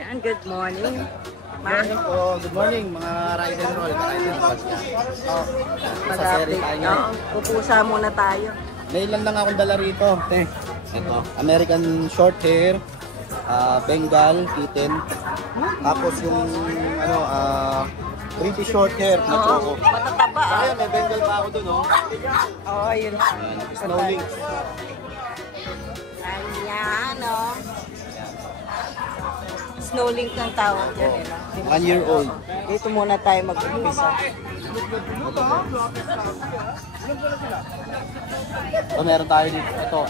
Ayan, good morning. Morning po. Good morning mga ride and roll. Ride and roll. Mag-update. Pupusa muna tayo. May ilan lang akong dala rito. Ito, American short hair, Bengal, kitten. Tapos yung British short hair na choco. Matataba. Kaya may Bengal pa ako dun, oh. Oo, yun. Snow link. Ayan, oh. Snow link ng tawag dyan, eh. 1 year old. Dito muna tayo mag-umpisa. So, meron tayo dito. Ito.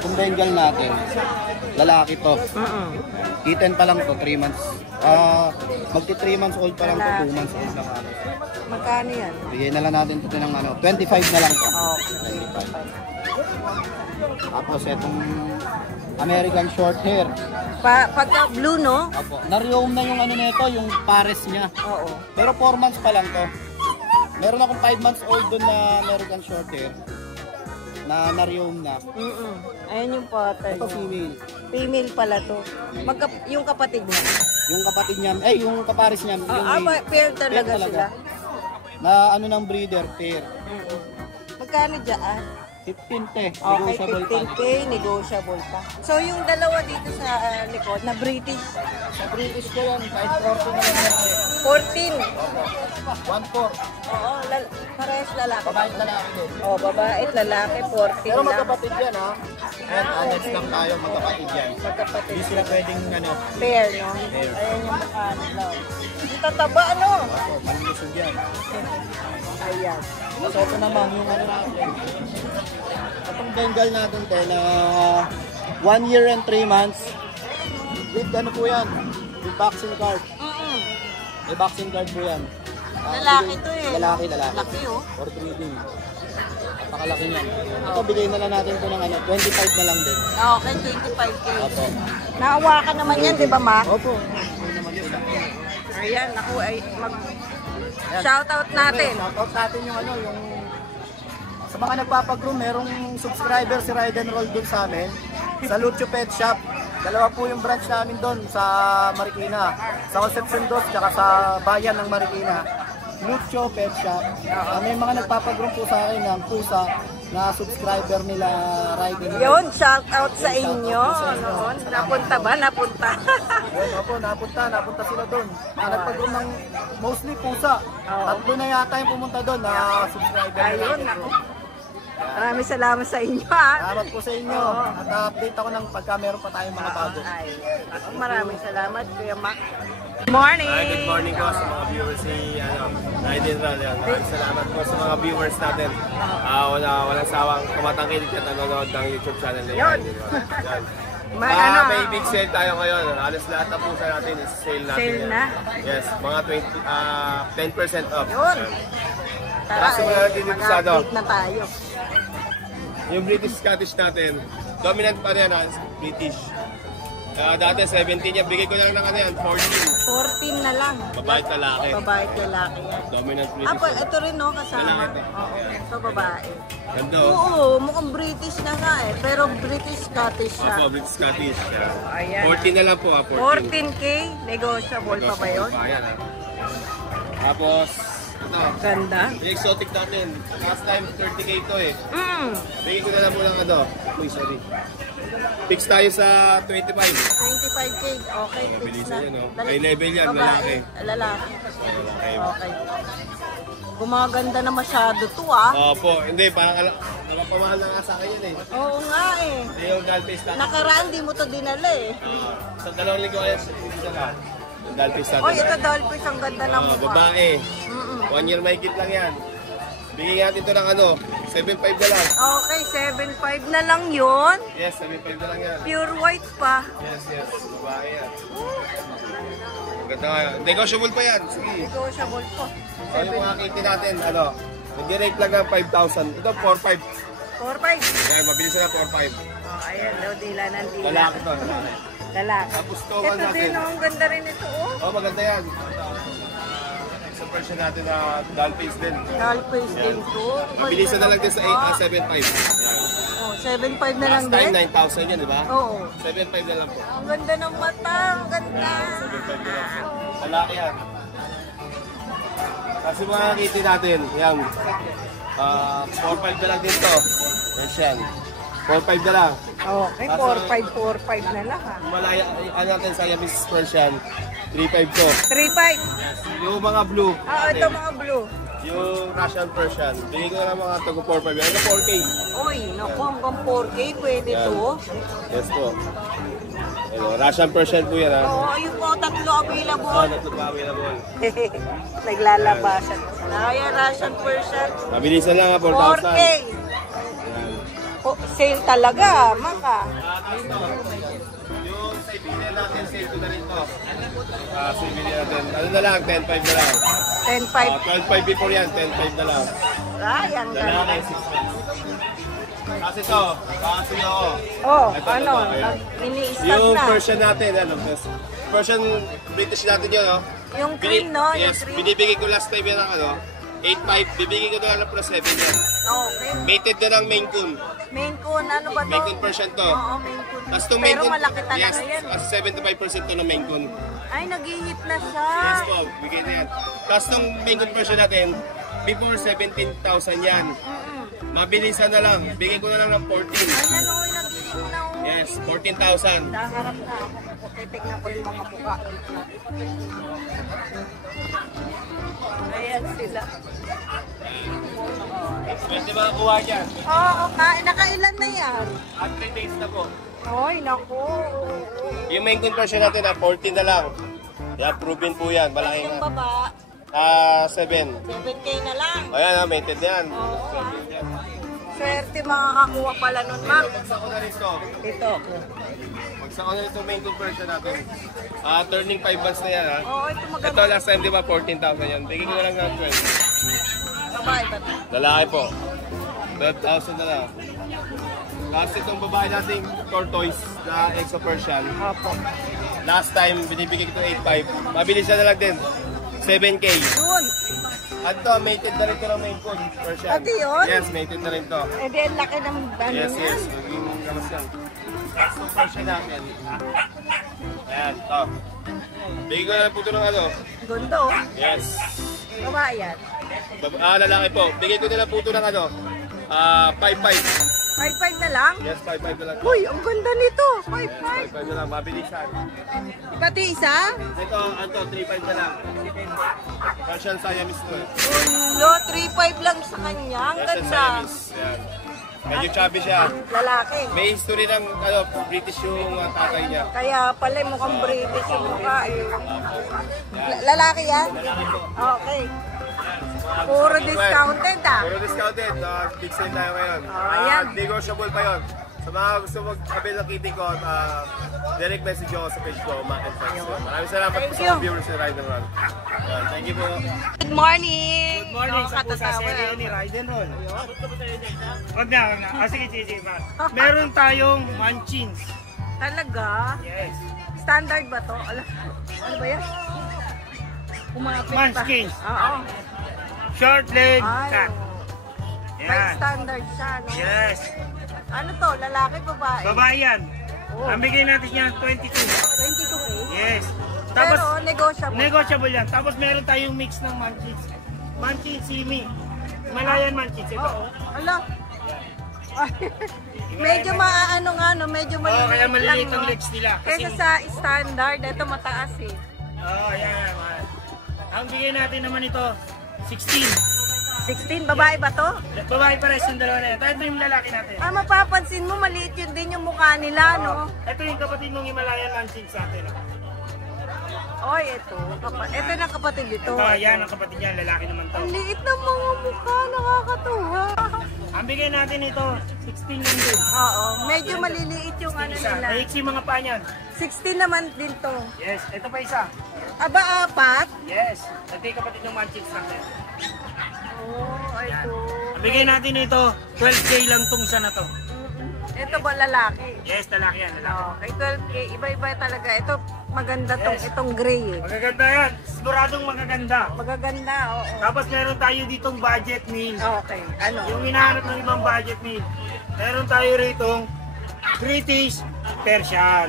Kung Bengal natin, lalaki to. Kitten pa lang to, 3 months. Magti 3 months old pa lang to, 2 months old lang. Magkano yan? Bigay na lang natin ito ng 25 na lang to. Okay. 25. Tapos itong American short hair. Pagka blue, no? Opo. Na-reom na yung nito, yung pares niya. Oo. Pero 4 months pa lang to. Meron akong 5 months old dun na American short hair. Na-reom na. Ayan yung pattern. Ito female. Female pala to. Yung kapatid niya. Yung kapatid niya, yung kapares niya. Yung Pair talaga sila. Na ng breeder, pair. Magkano dyan? 15 te. Okay, Negotiable pa. 15K, negotiable pa. So yung dalawa dito sa likod na British, Sa British ko yan, kahit 40 na lang yan. 14. 1-4. Oo, parehas lalaki. Babae lalaki din. Oh, babae at lalaki, 14 Pero lang. magkapatid yan ha. Ayan, next lang tayo, magkapatid yan. Magkapatid. Hindi sila pwedeng Pair, no? Pair. Ayan yung mukha nila. Ang tataba, ano? malusog yan. Ayan. So ito naman yung natin. Itong Bengal natin te na 1 year and 3 months. With po yan? With vaccine card. May vaccine card po yan. Lalaki to eh. Lalaki. Laki oh. For breeding. Napakalaki niyan. Ito bigay na lang natin ito ng 25 na lang din. Okay, 25K. Opo. Naawakan naman yan, di ba, Ma? Opo. Ayan, ako ay shoutout natin. Shoutout natin yung yung sa mga nagpapagroom, merong subscriber si Ride and Roll dun sa amin. Sa Lucho Pet Shop. Dalawa po yung branch namin doon sa Marikina. Sa Concepcion 2 tsaka sa bayan ng Marikina. Lucho Pet Shop. May mga nagpapagroom po sa akin ng pusa na subscriber nila Ride and Roll. Yun, shoutout sa inyo. Noon, napunta ba? Napunta. Yun, opo, napunta sila doon. Nagpagroom ng mostly pusa. Tatlo na yata yung pumunta doon na subscriber nila. Ayun, ako. Maraming salamat sa inyo, ha? Salamat po sa inyo. At update ako ng pagka meron pa tayong mga bago. Ay, ako, maraming salamat, Kuya Mac. Good morning! Hi, good morning po sa mga viewers ni Ride and Roll. Maraming salamat po sa mga viewers natin. Walang sawang tumatangkilik at nanonood ng YouTube channel ni Ride and Roll. May big sale tayo ngayon. Halos lahat na pusa natin is sale natin. Sale yan. na? Yes, mga 10% off. Yun! Tara, mag-update na tayo. Yung British Scottish natin, dominant pa rin British. Dati 17 yan, bigay ko lang ng 14. 14 na lang. Babae at lalaki. Babae at lalaki yan. Dominant British. Ito rin, no, kasama. Lalaki. Oo, ito babae. Ganda. Oo, mukhang British na nga eh. Pero British Scottish siya. Opo, British Scottish. Ayan. 14 na lang po. 14K, negotiable pa ba yun? Tapos, ito. Ganda. Yung exotic natin. Last time, 30K to eh. Bigay ko na lang muna Uy, sorry. Fix tayo sa 25. 25K, okay, fix Mabilisan na. yan, no? May level yan, Babae, lalaki. lalaki. Okay. Okay. Gumaganda na masyado to ah. Opo, hindi. Parang napapamahal na nga sa akin yun eh. Oo nga eh. Hindi yung Galvez natin. Nakaraan, di mo to dinala eh. Sa 2 linggo kaya isa ka. Yung Galvez natin. Oh, ito Dolphins, ang ganda ng mukha. Babae. 1 year may kit lang yan. Bigyan natin ito ng 7.5 na lang. Okay, 7.5 na lang yun. Yes, 7.5 na lang yan. Pure white pa. Yes. Babae yan. Ganda nga yan. Negotiable pa yan. Sige. Negotiable po. So, yung mga kitty natin, nag-rate lang ng 5,000. Ito, 4.5. 4.5. Yan, mabilis na 4.5. Oh, ayan daw, dila ng dila. Lalaki to. Lalaki. Tapos to, Ito natin. din, oh, ang ganda rin ito, oh. Oh, maganda yan. Sa version natin na doll face din. Dolphins din to. Mabilis na lang din sa 7.5. Oh, 7.5 na lang Last time, din? 9,000 yan, di ba? Oo. 7,500 na lang po. Ang ganda ng mata, ang ganda. 7,500 na lang po. Lalaki yan. Kasi mga kitty natin, yan. 4,500 na lang din to. Yes yan. 4,500 na lang. Okay, 4.5 na lang ha. Malaya, ano natin sa Siamese Persian, 3,500 to. 3.5. Yung mga blue. Ito mga blue. Yung Russian Persian, bigay ko na lang mga tago 4,500. Ano 4K? Uy, naku, hanggang 4K pwede Yan. to. Yes po. Ano, Russian Persian po yan ha. Oo, ayun po, tatlo available. Tatlo pa available. Naglalabasan. Ayan, Russian Persian. Mabilisan lang ha, 4K. 4,000. Oh, sale talaga, maka. Yung Siberian natin, sale ko na rin to. Siberian natin, ano na lang, 10,500 na lang. 10.5. 12,500 before yan, 10,500 na lang. Ay, ang ganda. Lalaki, 6 months. Kasi to, kasi ako. Oh, Ito, ano, ito, ini-start yung na. Persian natin, ano, Persian British natin yun, no? Yung cream, no? Yung Yes, cream. binibigay ko last time yan ng ano, 8,500, bibigay ko na lang plus 7 yan. Okay. Mated na ng Maine Coon. Main Coon, ano ba to? Maine Coon Persian to. Oo, Main Coon. Tapos itong Maine Pero Coon, malaki talaga yes, yan. as 75% to ng Maine Coon. Ay, nag-hit na siya. Yes po, bigay na yan. Tapos itong Maine Coon Persian natin, before 17,000 yan. Mabilisan na lang, bigay ko na lang ng 14. Ayan, oh, nag-hit na, oh. Yes, 14,000. Naharap na ako. Titignan ko yung mga mukha. Ayan sila. Pwede makakuha yan. Oo, nakailan na yan? At 3 days na po. Ay, naku. Yung Maine Coon Persian natin, 14 na lang. Yan, proven po yan, malaki Yung nga. baba, 7. 7K na lang. Ayan, maintain yan. Oo, swerte makakakuha pala nun, Mac. Pagsak ko na rin ito. Ito. Pagsak ko na rin ito Maine Coon Persian natin. Turning 5 months na yan ha. Oo, ito Ito maganda. last time di ba 14,000 yan. Bigyan ko na lang ng 12. Babae ba ito? Lalaki po. 12,000 na lang. Tapos itong babae nating tortoise na Exo Persian. Opo. Last time binibigay ko ito 8,500. Mabilis na lang din. 7K. Yun. At to, mated na rin ito ng Maine Coon Persian. Pati yun? Yes, mated na rin to. Eh di, ang laki ng ano Yes, yan. yes. Yung gamas yan. Tapos itong Persian natin. Ayan, to. Bigay ko na lang po ito ng ano. Gundo. Yes. Babae yan. Lalaki po. Bigay ko na lang po ito ng ano. 5,500. 5.5 na lang? Yes, 5,500 na lang. Uy, ang ganda nito. 5.5. 5,500 na lang. Mabilisan. Pati isa? Ito, 3,500 na lang. Persian Siamese to. Ulo, 3.5 lang sa kanya. Ang Persian ganda. Siamese. Ayan. Medyo chubby siya. Lalaki. May history ng ano, British yung tatay niya. Kaya pala mukhang British yung mukha eh. Lalaki yan? Okay. Puro discounted ah. Puro discounted. Big sale tayo ngayon. Ayan. Negotiable pa yun. Sa mga gusto mag-avail ng kitty ko, direct message ako sa page ko, Mac and Friends. Maraming salamat po Thank sa you. mga viewers ni Ride and Run. Thank you po. Good morning! Good morning sa po sa Katatawa. serye ni Ride and Roll. Wag na, wag na. Sige, sige, sige. Meron tayong munchins. Talaga? Yes. Standard ba to? Ano ba yan? Umapit pa. Munchkins. Oo. Short leg Ay, cat. may Yan. standard siya, no? Yes. Ano to? Lalaki, babae? Babae yan. Oh. Ang bigay natin yan, 22. 22K? Yes. Pero Tapos, negotiable. negotiable yan. Tapos meron tayong mix ng munchins. Munchins simi. Himalayan munchins. Ito. Oo. Ala. Medyo maano nga, no? Medyo maliliit Oo, kaya maliliit lang, ang no? legs nila. Kaysa sa standard, ito mataas eh. Oo, yan. Ang bigay natin naman ito, 16. 16, babae ba to? Babae pares yung dalawa na yan. Ito yung lalaki natin. Ah, mapapansin mo, maliit yun din yung mukha nila, no? Ito yung kapatid mong Himalayan munchins sa atin. Oy, ito. Ito na kapatid dito. Ito, yan ang kapatid niya, lalaki naman to. Ang liit ng mga mukha, nakakatuwa. Ang bigay natin ito, 16 lang din. Oo, medyo maliliit yung ano Isa, nila. maiksi mga paa niyan. 16 naman din to. Yes, ito pa isa. Aba, apat? Yes, ito yung kapatid ng munchins natin. Oo, ito. Ang bigay natin ito, 12K lang tong isa na to. Ito ba lalaki? Yes, lalaki yan, lalaki. Okay, 12K. Iba-iba talaga. Ito, maganda itong gray eh. Magaganda yan. Siguradong magaganda. Magaganda, oo. Tapos meron tayo ditong budget meal. Okay, ano? Yung hinahanap ng ibang budget meal. Meron tayo ritong British Persian.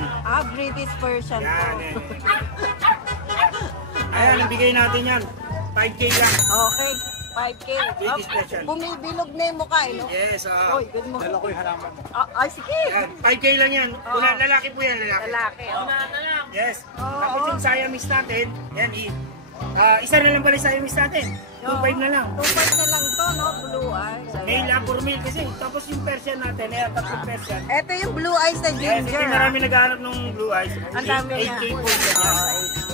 British version to. Yan eh. Ayan, nabigay natin yan. 5K lang. Okay, 5K. British Persian. Bumibilog na yung mukha, no? Yes, Oy, good mo. Dala ko yung halaman mo. Ay, sige. Yan, 5K lang yan. Lalaki po yan, lalaki. Lalaki, oh. Yes. Tapos yung Siamese natin, yan isa na lang pala yung Siamese natin. 2.5 na lang. 2.5 na lang to, no? Blue eyes. Male for male kasi. Tapos yung Persian natin, tatlong Persian. Ito yung blue eyes na Yes, ginger. hindi marami naghahanap ng blue eyes. Ang dami niya. 8K po yan.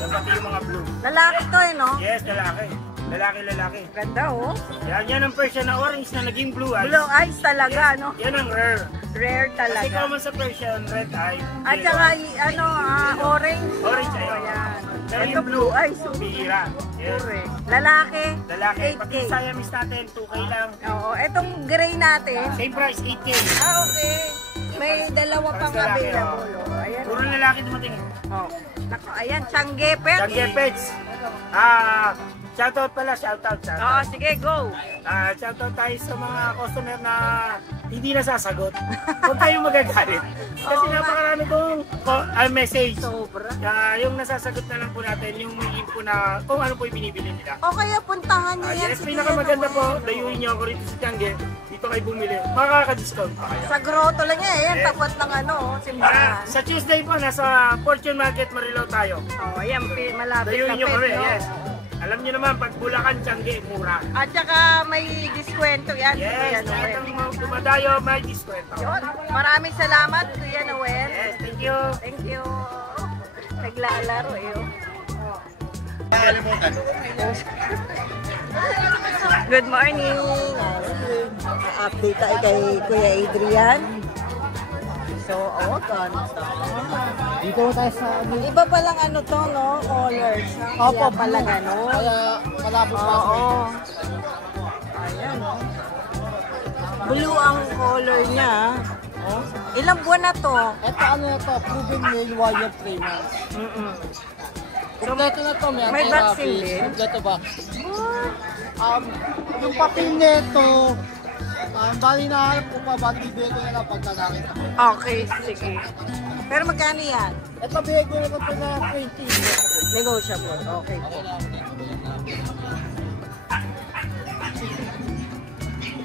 Pati yung mga blue. Lalaki to eh, no? Yes, lalaki. Lalaki. Ganda, oh. Yan ang Persian na orange na naging blue eyes. Blue eyes talaga, no? Yan ang rare. Rare Kasi talaga. common sa Persian, red eye. At saka, orange. Orange eye. Ayan. Pero Ito yung blue eyes, oh. bihira. Yes. Correct. Lalaki, Lalaki. 8K. Pati yung Siamese natin, 2K lang. Oo, itong gray natin. Same price, 8K. Okay. May dalawa pang Lalaki, available. Oh. Ayan. Puro lalaki dumating. Oh. Naku, ayan, Changgepet. Changgepets. Shoutout pala, shoutout. Oo, sige, go. Shoutout tayo sa mga customer na hindi nasasagot. Huwag kayong magagalit. Kasi napakarami kong message. Sobra. Yung nasasagot na lang po natin, yung info na kung ano po yung binibili nila. O kaya puntahan niyo yan. Yes, pinakamaganda po, layuin niyo ako rito sa Tiangge. Dito kayo bumili. Makaka-discount pa kayo. Sa grotto lang yan. Yan, tapat ng simbahan. Sa Tuesday po, nasa Fortune Market, Marilao tayo. Oh, ayan, malapit Layuin na niyo kami, no? yes. Alam niyo naman, pag Bulacan, Tiangge, mura. At saka may diskwento yan. Yes, Kuya lahat Noel. ng mga dumadayo, may discount. Yun. Maraming salamat, Kuya Noel. Yes, thank you. Thank you. Naglalaro eh. Oh. Good morning. Update tayo kay Kuya Adrian. So, Dito tayo sa iba palang to, no? Colors. Kaya pala gano'n. Kaya malabo pa. Oo. Ayan, oh. Blue ang color niya. Oh. Ilang buwan na to? Ito proven male warrior trainer. Kompleto na to, May vaccine din? Kompleto vaccine. Yung papel nito, bali na harap ko pa, bali bigay ko na lang pagka nakita. Okay, sige. Pero magkano yan? Ito bigay ko na lang pa na 20. Negotiable. Okay.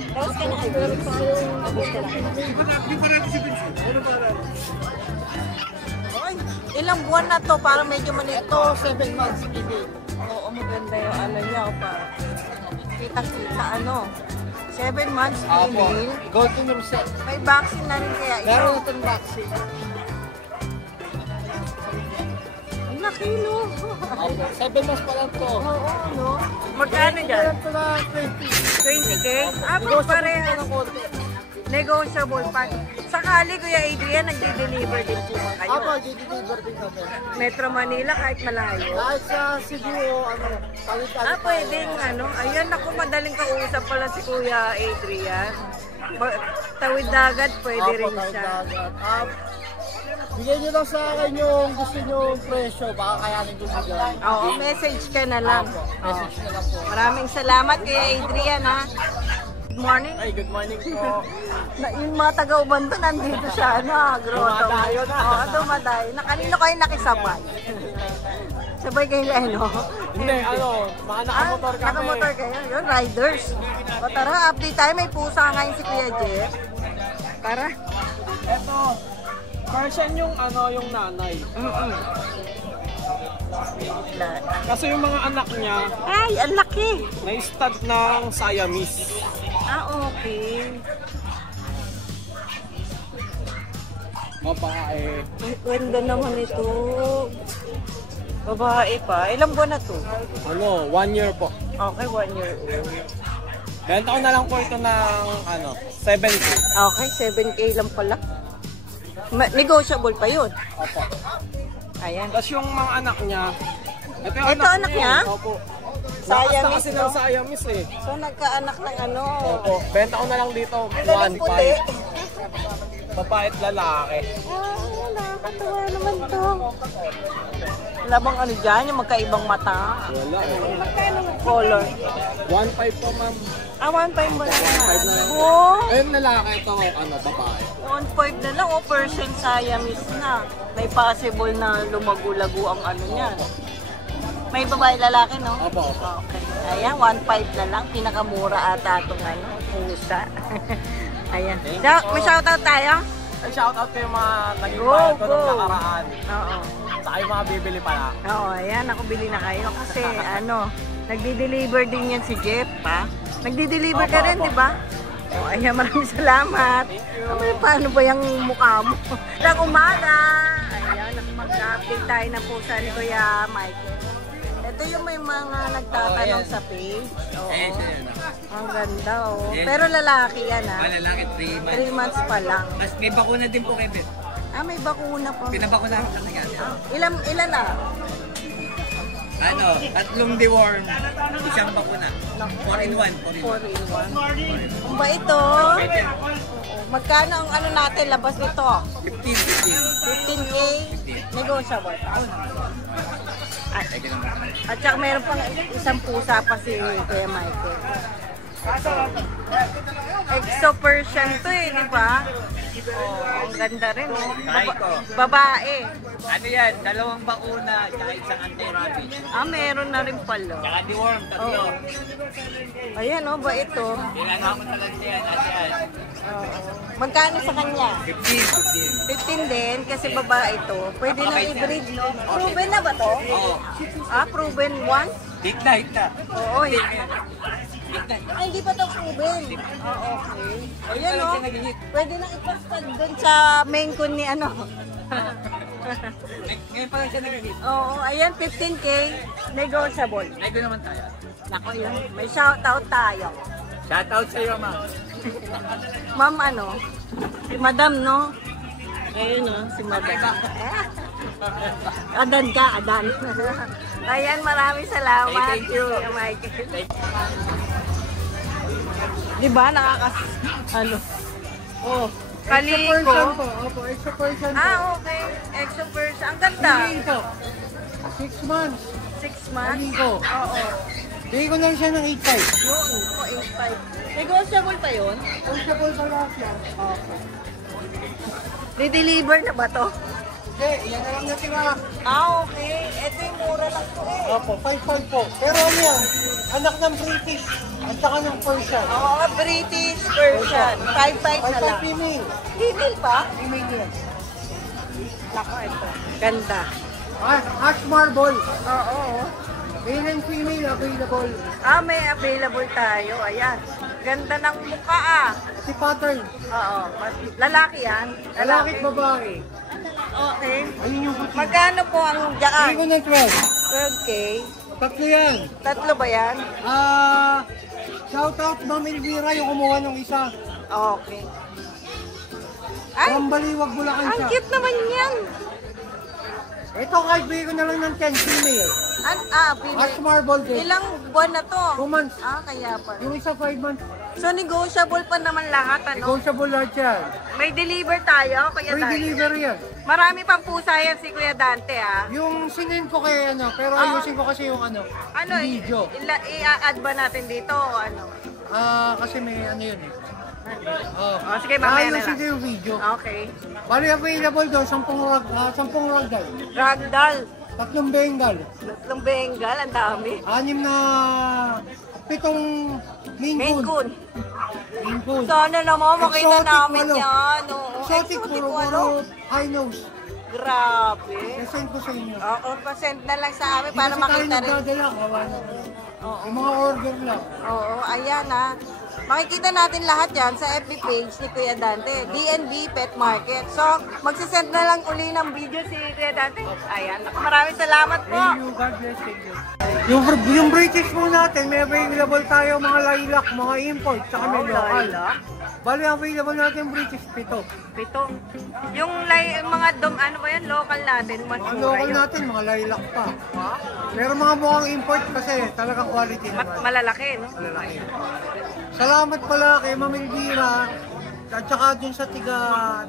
Tapos ka na Ay, ilang buwan na to para medyo manito. 7 months bigay. Oo, maganda yung niya. Kita-kita 7 months female. Golden reset. May vaccine na rin kaya ito. Meron itong vaccine. Ang laki, no? 7 months pa lang to. Oo, no? Magkano dyan? Ito na 20. 20K? Pag parehas. Negotiable pa. Sakali, Kuya Adrian, nagdi-deliver din po ba kayo? Di-deliver din kami. Metro Manila, kahit malayo. Kahit sa Cebu, palitan. Pwedeng Ayan, ako, madaling kausap pala si Kuya Adrian. Tawid dagat, pwede rin siya. Bigay nyo lang sa akin yung gusto nyo presyo, baka kayanin ko bigay. Oo, message ka na lang. Message na lang po. Maraming salamat, Kuya Adrian, ha? Good morning. Ay, good morning po. Yung mga taga-Ubando, nandito siya, grotto. Dumadayo na. Oo, dumadayo. Kanino kayo nakisabay? Sabay kayo, Hindi, mga nakamotor kami. Nakamotor kayo? Yun, riders. O tara, update tayo. May pusa ngayon si Kuya Jeff. Tara. Eto, Persian yung yung nanay. Kasi yung mga anak niya, Ay, ang laki. may stud ng Siamese. Okay. Babae. Ang ganda naman ito. Babae pa. Ilang buwan na to? 1 year po. Okay, 1 year old. Benta ko na lang po ito ng 7K. Okay, 7K lang pala. Negotiable pa yun. Opo. Ayan. Tapos yung mga anak niya, ito yung Ito anak niya? Opo. Siamese, kasi ng Siamese eh. So, nagkaanak ng Opo. Benta ko na lang dito, Ang galing puti. 1.5. Babae at lalaki. nakakatawa naman to. Wala bang ano dyan, yung magkaibang mata? Wala eh. Magkano color? 1.5 po ma'am. 1.5 mo na lang. 1.5 na lang. Oh, Ayun lalaki ito, babae. 1.5 na lang. O, Persian Siamese na. May possible na lumago-lago ang ano niyan. May babae lalaki, no? Opo. Okay. Ayan, 1.5 na lang. Pinakamura ata itong ano, pusa. Ayan. May shoutout tayo? Ay, shoutout ko yung mga naging Go, bayad ko go. nung nakaraan. Oo. Saka yung mga bibili pala. Oo, ayan. Nakabili na kayo. Kasi ano, nagdi-deliver din yan si Jeff, pa. Nagdi-deliver ka rin, di ba? O, ayan, maraming salamat. Paano ba yung mukha mo? Lang umaga. Ayan, mag-update tayo na po sa ni Kuya Michael. Ito yung may mga nagtatanong sa page. Oo. Ang ganda, oh. Pero lalaki yan, ah. Lalaki, 3 months. 3 months pa lang. Mas may bakuna din po kay Bet. Ah, may bakuna pa. Pinabakuna ko talaga. Ilan na? Ano, 3 deworm, isang bakuna. 4-in-1. 4-in-1. Ang ba ito? Magkano ang ano natin labas nito? 15K? Negotiable. At saka meron pang isang pusa pa si Kuya Michael. Exo Persian to eh, di ba? Oh, ang ganda rin. Oh. Babae. Ano yan, 2 bakuna, kahit isang anti-rabies. Ah, meron na rin pala. Saka deworm, 3. Ayan oh, ba ito? Kailangan mo talaga yan, yan. Magkano sa kanya? 15. 15 din, kasi babae ito. Pwede na i-breed, no? Proven na ba to? Oo. Ah, proven once? Hit na. Oo, ay, hindi pa ito proven. Ah, okay. Ayan, no? Pwede na ipastag dun sa main con ni ano. Ngayon pa lang siya nag-hit. Oo, ayan, 15K. Negotiable. Ay, ko naman tayo. Nako, yun. May shoutout tayo. Shoutout sa'yo, ma. Ma'am, ano? Si Madam, no? Ayun, no? Si Madam. Adan ka, Adan. Ayan, maraming salamat. Thank you. Kuya Michael. Diba, ano? Oh, kaliko. Opo, extra person po. Ah, okay. Exo Persian. Ang ganda. Ito, 6 months. 6 months? Kaliko. Oo. Bigay ko lang siya ng 8.5. Oo, 8.5. Negotiable pa yun? Negotiable pa lang siya. Di-deliver na ba to? Hindi, yan na lang natira. Ah, okay. Ito yung mura lang to eh. Opo, 5.5 po. Pero ano yan? Anak ng British at saka ng Persian. Oo, British Persian. 5.5 na lang. 5.5 female. Female pa? Female yan. Lako, ito. Ganda. Ash marble. Oo. Male and female available. Ah, may available tayo. Ayan. Ganda ng mukha ah. Si pattern. Oo. Lalaki yan? Lalaki at babae. Okay. Ayun yung puti. Magkano po ang Bigay dyan? ko ng 12K. 12. Tatlo yan. Tatlo ba yan? Shout out Ma'am Elvira yung kumuha ng isa. Okay. Ay, From Baliwag, Bulacan ang siya. cute naman yan. Ito kahit bigay ko na lang ng 10 female. Ash marble din. Ilang buwan na to? 2 months. Ah, kaya pa. Yung isa 5 months. So, negotiable pa naman lahat, ano? Negotiable lahat yan. May deliver tayo, Kuya Free Dante. delivery yan. Marami pang pusa yan si Kuya Dante, ah. Yung sinend ko kay ano, pero ayusin ko kasi yung ano, Ano, video. i-add ba natin dito o ano? Kasi may ano yun eh. Sige, mamaya na Ayusin lang. ko yung video. Okay. Bali available doon, 10 ragdoll. Ragdoll. 3 Bengal. Tatlong Bengal, ang dami. 6 na 7 Maine Maine Coon. Coon. Maine Coon. Sana naman makita Exotic namin walo. yan. Oo. Exotic, Exotic puro walo. high nose. Grabe. Send ko sa inyo. Oo, pasend na lang sa amin para Hindi kasi makita tayo rin. nagdadala, kawa naman. Yung mga order lang. Oo, ayan ah. Makikita natin lahat yan sa FB page ni Kuya Dante, DNB Pet Market. So, magsisend na lang uli ng video si Kuya Dante. Ayan, maraming salamat po. Thank you, God bless, thank you. Yung British mo natin, may available tayo mga lilac, mga import, saka may local. Bali, available natin British 7. Pito. Yung mga ano ba yan, local natin, mas Mga mura local yun. natin, mga lilac pa. Pero mga mukhang import kasi talagang quality naman. Malalaki, no? Malalaki. Salamat pala kay Ma'am Elvira At saka dun sa tiga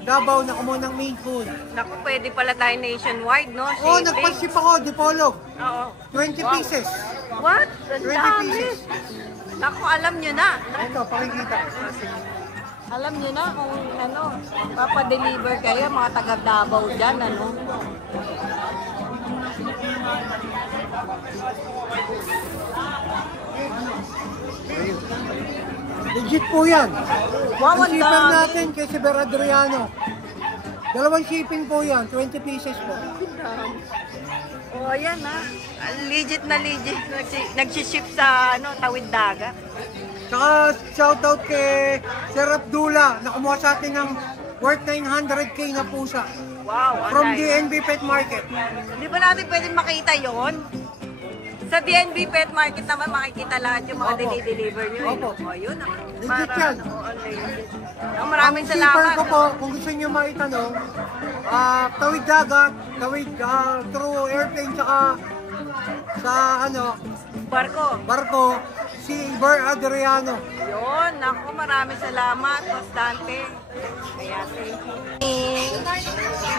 Davao na kumuha ng main food. Naku, pwede pala tayo nationwide, no? Oo, Shipping. nagpa-ship ako, Dipolog. Oo. 20 pieces. What? Ang 20 dami. pieces. Naku, alam nyo na. Ito, pakikita. Alam nyo na kung ano, papadeliver kayo, mga taga Davao dyan, ano. Legit po yan. Wow, Ang ang shipper dami. natin kay si Ber Adriano. Dalawang shipping po yan, 20 pieces po. Oh, ayan ha. Legit na legit. Nagsiship sa ano, tawid dagat. Saka shoutout kay Sir Abdullah na kumuha sa atin ng worth 900k na pusa. Wow, ang From nice. DNB Pet Market. Di ba natin pwedeng makita yon? Sa DNB Pet Market naman makikita lahat yung mga Opo. dinideliver nyo. Opo. O, yun ah. Legit yan. Legit. Maraming Ang shipper salamat. ko po, kung gusto nyo maitanong, tawid dagat, tawid through airplane, tsaka sa barko, si Ber Adriano. Yun, naku, maraming salamat, Constante. Kaya, thank you.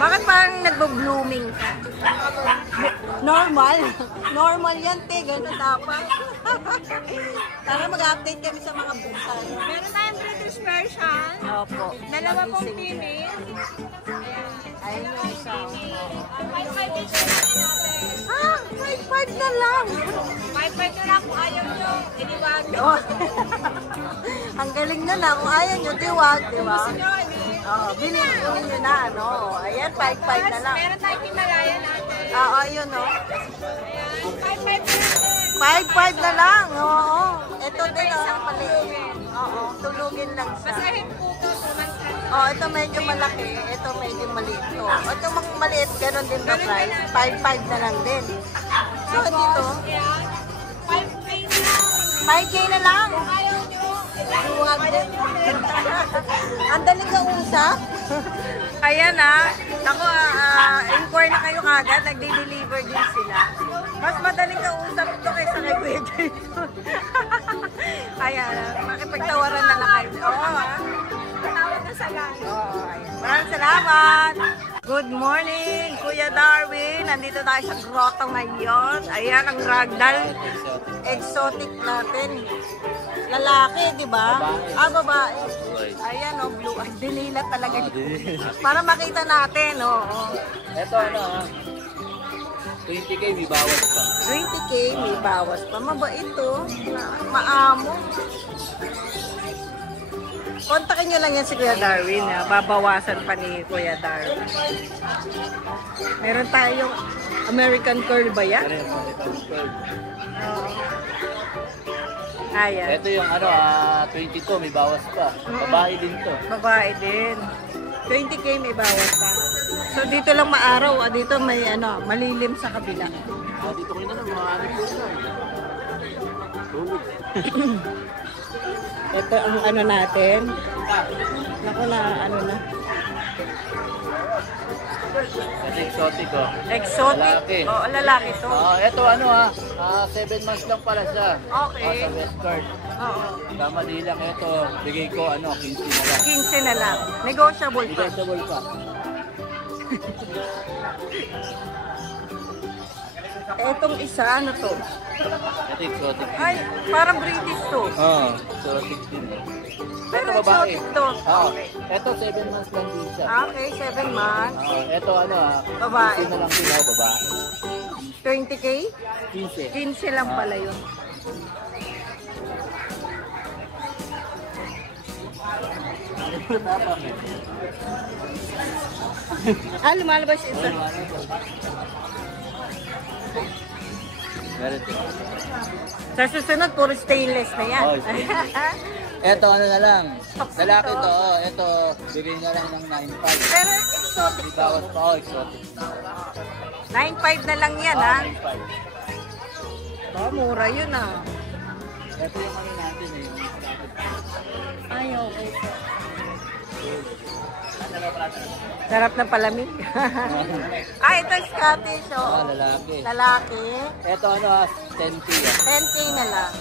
Bakit parang nagbo-blooming ka? Normal. Normal yan, te. Ganun dapat. Tara, mag-update kami sa mga buntay. Meron tayong British version. Opo. Dalawa pong Nagising. female. Ayun yung isa. 5-5 din siya natin. Ah, 5-5 na lang. 5-5 na lang kung ayaw nyo. Iniwag. Oh. Ang galing na lang. Kung ayaw nyo, diwag, di ba? Gusto nyo, Oo, bilhin nyo na, ano. Ayan, 5-5 na lang. meron tayong Himalaya natin. Oo, yun, no. Ayan, 5-5 na natin. 5-5 na lang, oo. Ito din, ang maliit. Oo, tulugin lang siya. Masahin po ito, 2 months na. Oh, ito medyo malaki, ito medyo maliit to. Ito mga maliit, ganun din na price. 5-5 na lang din. So, dito, Ayan, 5K na lang. 5K na lang. Kung ayaw nyo, Huwag din. Ang daling kausap. Ayan Ako, inquire na kayo kagad. Nagde-deliver din sila. Mas madaling kausap ito kaysa kay Kuya Jason. Ayan, makipagtawaran na lang kayo. Oo, tawag na sa lang. Oo, ayan. Maraming salamat. Good morning, Kuya Darwin. Nandito tayo sa grotto ngayon. Ayan, ang ragdoll. Exotic natin. Lalaki, di ba? Babae. Ayan, blue. Ay, dinilat talaga. Para makita natin, Ito 20k may bawas pa. 20K, may bawas pa. Mabait to. Maamo. Kontakin nyo lang yan si Kuya Darwin. Babawasan pa ni Kuya Darwin. Meron tayong American Curl ba yan? Oo. Ayan. Ito yung 22 may bawas pa. Babae din to. Babae din. 20K may bawas pa. So dito lang maaraw. Dito may malilim sa kabila. Dito ko na mga po na. Ito ang natin. Naku na, na. Kasi exotic Exotic. Lalaki. Oo, lalaki to. Ito 7 months lang pala siya. Okay. Sa wet card. Oo. Kamali lang ito. Bigay ko 15 na lang. 15 na lang. Negotiable pa. Negotiable pa. Etong isa, to? Ito exotic. Ay, parang British to. Exotic din. Pero Ito babae. exotic to. Okay. Ito 7 months lang din siya. Okay, 7 months. Ito Babae. 15 na lang din ako, babae. 20K? 15. 15 lang pala yun. Lumalabas isa. Meron ito. Sa susunod, puro stainless na yan. Oh, Ito na lang. Lalaki to. Ito, bigay na lang ng 9.5. Pero exotic May to. bawas pa. Exotic. 9.5 na lang yan, 9.5. Mura yun, Ito yung natin Ay, okay. Sarap ng palamig. Ito Scottish, lalaki. Lalaki. Ito 10K. 10K na lang.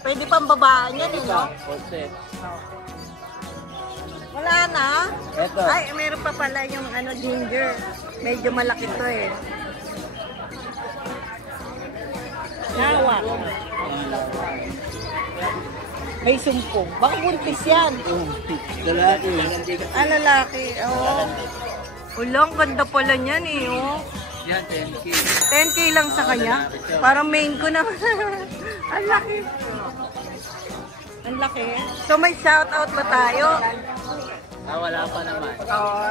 Pwede pang babaan yan, no? Offset. Wala na? Ito. Ay, meron pa pala yung ano, ginger. Medyo malaki to eh. Nawa. May sumpong. Baka buntis yan. Lalaki. Ah, lalaki. Oo. Ulang, ganda pala niyan eh. Oh. Yan, 10K. 10K lang sa kanya. Parang main ko naman. Ang laki. Ang laki. So may shoutout ba tayo? Wala pa naman. Oo,